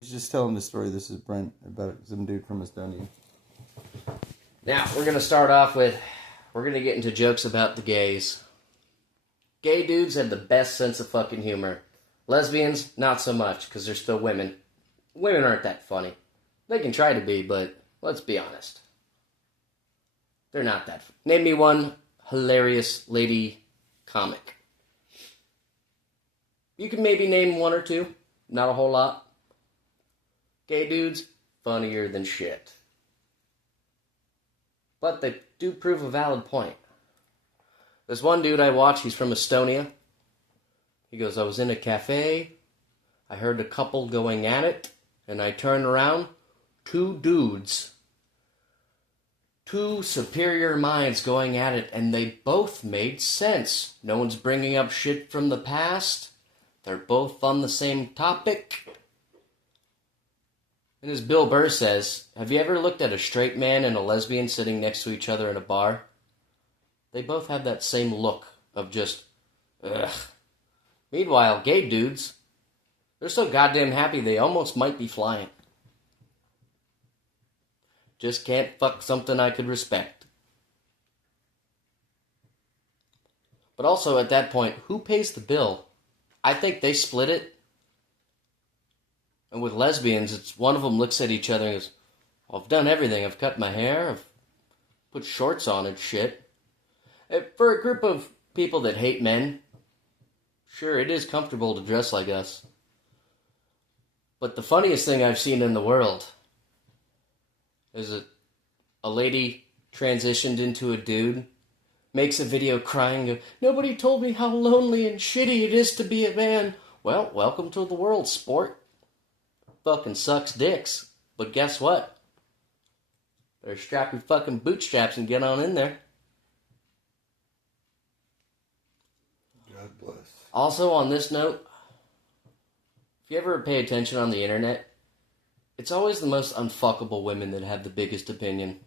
He's just telling the story. This is Brent about some dude from Estonia. Now, we're going to start off with, we're going to get into jokes about the gays. Gay dudes have the best sense of fucking humor. Lesbians, not so much, because they're still women. Women aren't that funny. They can try to be, but let's be honest. They're not that funny. Name me one hilarious lady comic. You can maybe name one or two. Not a whole lot. Gay dudes, funnier than shit. But they do prove a valid point. There's one dude I watch, he's from Estonia. He goes, I was in a cafe, I heard a couple going at it, and I turned around, two dudes, two superior minds going at it, and they both made sense. No one's bringing up shit from the past. They're both on the same topic. And as Bill Burr says, have you ever looked at a straight man and a lesbian sitting next to each other in a bar? They both have that same look of just, ugh. Meanwhile, gay dudes, they're so goddamn happy they almost might be flying. Just can't fuck something I could respect. But also at that point, who pays the bill? I think they split it. And with lesbians, it's one of them looks at each other and goes, well, I've done everything. I've cut my hair. I've put shorts on and shit. For a group of people that hate men, sure, it is comfortable to dress like us. But the funniest thing I've seen in the world is a lady transitioned into a dude, makes a video crying, nobody told me how lonely and shitty it is to be a man. Well, welcome to the world, sport. Fucking sucks dicks. But guess what? Better strap your fucking bootstraps and get on in there. God bless. Also, on this note, if you ever pay attention on the internet, it's always the most unfuckable women that have the biggest opinion.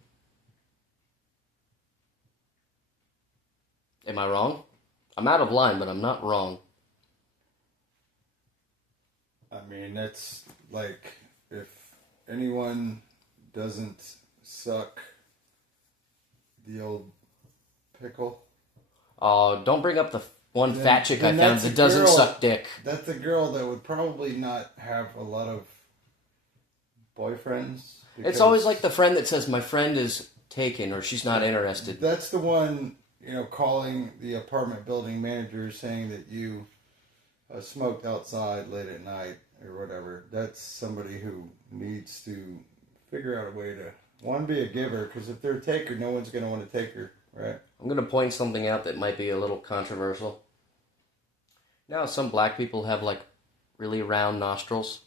Am I wrong? I'm out of line, but I'm not wrong. I mean, that's like, if anyone doesn't suck the old pickle. Oh, don't bring up the one Then- fat chick I then found that's a that doesn't girl- suck dick. That's a girl that would probably not have a lot of boyfriends. It's always like the friend that says, my friend is taken, or she's not interested. That's the one, calling the apartment building manager saying that you smoked outside late at night or whatever. That's somebody who needs to figure out a way to, one, be a giver, because if they're a taker, no one's going to want to take her, right? I'm going to point something out that might be a little controversial. Now, some black people have, really round nostrils.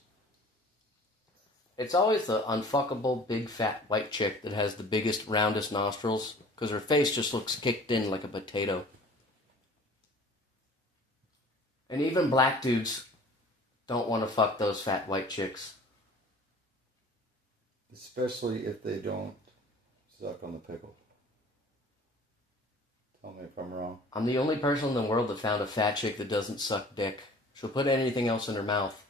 It's always the unfuckable, big, fat, white chick that has the biggest, roundest nostrils, because her face just looks kicked in like a potato. And even black dudes don't want to fuck those fat, white chicks. Especially if they don't suck on the pickle. Tell me if I'm wrong. I'm the only person in the world that found a fat chick that doesn't suck dick. She'll put anything else in her mouth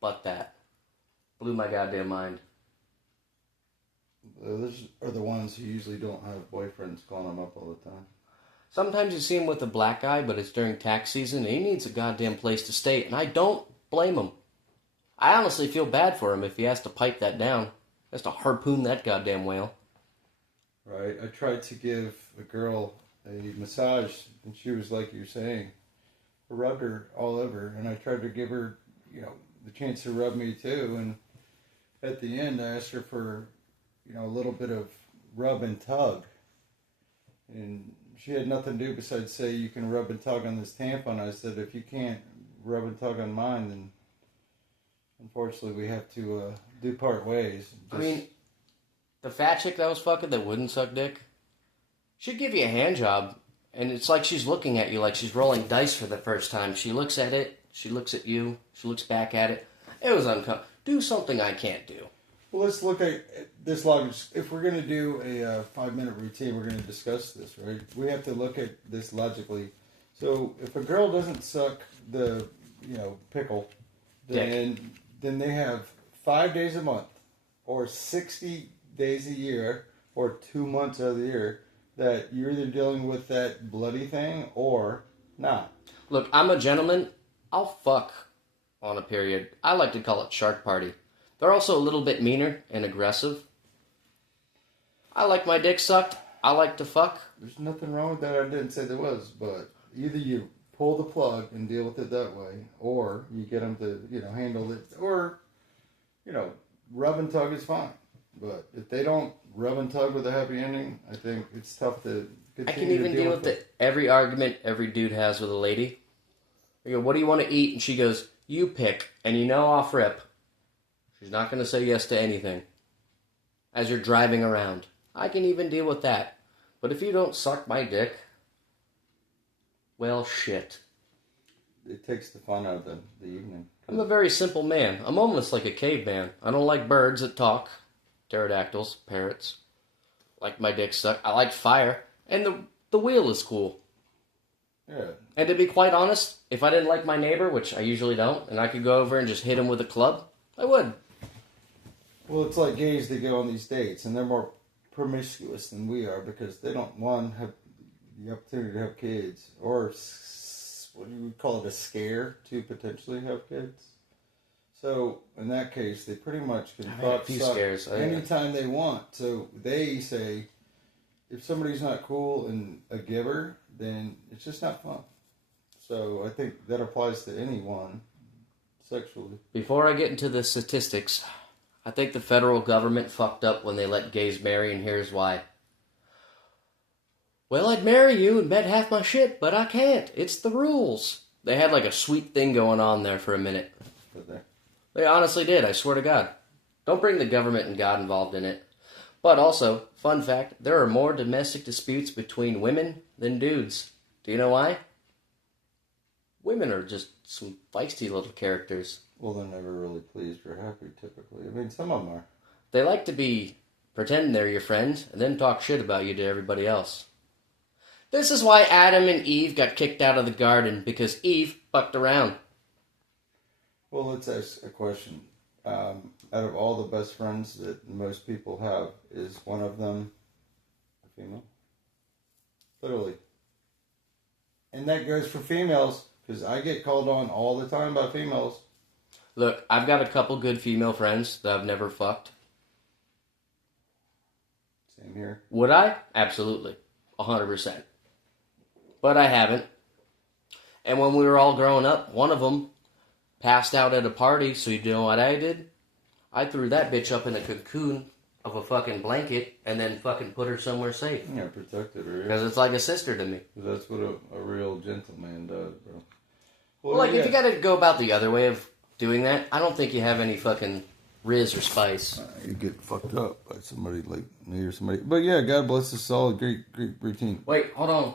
but that. Blew my goddamn mind. Those are the ones who usually don't have boyfriends calling them up all the time. Sometimes you see him with a black guy, but it's during tax season, and he needs a goddamn place to stay, and I don't blame him. I honestly feel bad for him if he has to pipe that down. He has to harpoon that goddamn whale. Right. I tried to give a girl a massage, and she was like you're saying, I rubbed her all over, and I tried to give her, the chance to rub me too, and at the end I asked her for, a little bit of rub and tug, and she had nothing to do besides say, you can rub and tug on this tampon. I said, if you can't rub and tug on mine, then unfortunately we have to do part ways. I mean, the fat chick that was fucking that wouldn't suck dick, she'd give you a hand job, and it's like she's looking at you like she's rolling dice for the first time. She looks at it, she looks at you, she looks back at it. It was uncomfortable. Do something I can't do. Well, let's look at this logic. If we're going to do a 5-minute routine, we're going to discuss this, right? We have to look at this logically. So if a girl doesn't suck the, pickle, then they have 5 days a month, or 60 days a year, or 2 months of the year, that you're either dealing with that bloody thing or not. Look, I'm a gentleman. I'll fuck on a period. I like to call it shark party. They're also a little bit meaner and aggressive. I like my dick sucked. I like to fuck. There's nothing wrong with that. I didn't say there was, but either you pull the plug and deal with it that way, or you get them to, handle it, or, rub and tug is fine. But if they don't rub and tug with a happy ending, I think it's tough to continue. I can even deal with it. Every argument every dude has with a lady. I go, what do you want to eat? And she goes, you pick. And off rip, she's not going to say yes to anything. As you're driving around. I can even deal with that. But if you don't suck my dick, well, shit. It takes the fun out of the evening. I'm a very simple man. I'm almost like a caveman. I don't like birds that talk. Pterodactyls, parrots. Like my dick sucked. I like fire. And the wheel is cool. Yeah. And to be quite honest, if I didn't like my neighbor, which I usually don't, and I could go over and just hit him with a club, I would. Well, it's like gays that go on these dates, and they're more promiscuous than we are because they don't, one, have the opportunity to have kids, or what do you call it, a scare to potentially have kids. So, in that case, they pretty much can fuck scares anytime they want. So, they say, if somebody's not cool and a giver, then it's just not fun. So, I think that applies to anyone sexually. Before I get into the statistics, I think the federal government fucked up when they let gays marry, and here's why. Well, I'd marry you and bet half my shit, but I can't. It's the rules. They had like a sweet thing going on there for a minute. They honestly did, I swear to God. Don't bring the government and God involved in it. But also, fun fact, there are more domestic disputes between women than dudes. Do you know why? Women are just some feisty little characters. Well, they're never really pleased or happy, typically. I mean, some of them are. They like to pretend they're your friend, and then talk shit about you to everybody else. This is why Adam and Eve got kicked out of the garden, because Eve fucked around. Well, let's ask a question. Out of all the best friends that most people have, is one of them a female? Literally. And that goes for females, because I get called on all the time by females. Look, I've got a couple good female friends that I've never fucked. Same here. Would I? Absolutely. 100%. But I haven't. And when we were all growing up, one of them passed out at a party, so you know what I did? I threw that bitch up in a cocoon of a fucking blanket and then fucking put her somewhere safe. Yeah, protected her. Because it's like a sister to me. That's what a real gentleman does, bro. Well, if you gotta go about the other way of doing that, I don't think you have any fucking Riz or Spice. You get fucked up by somebody like me or somebody. But yeah, God bless us all. Great routine. Wait, hold on.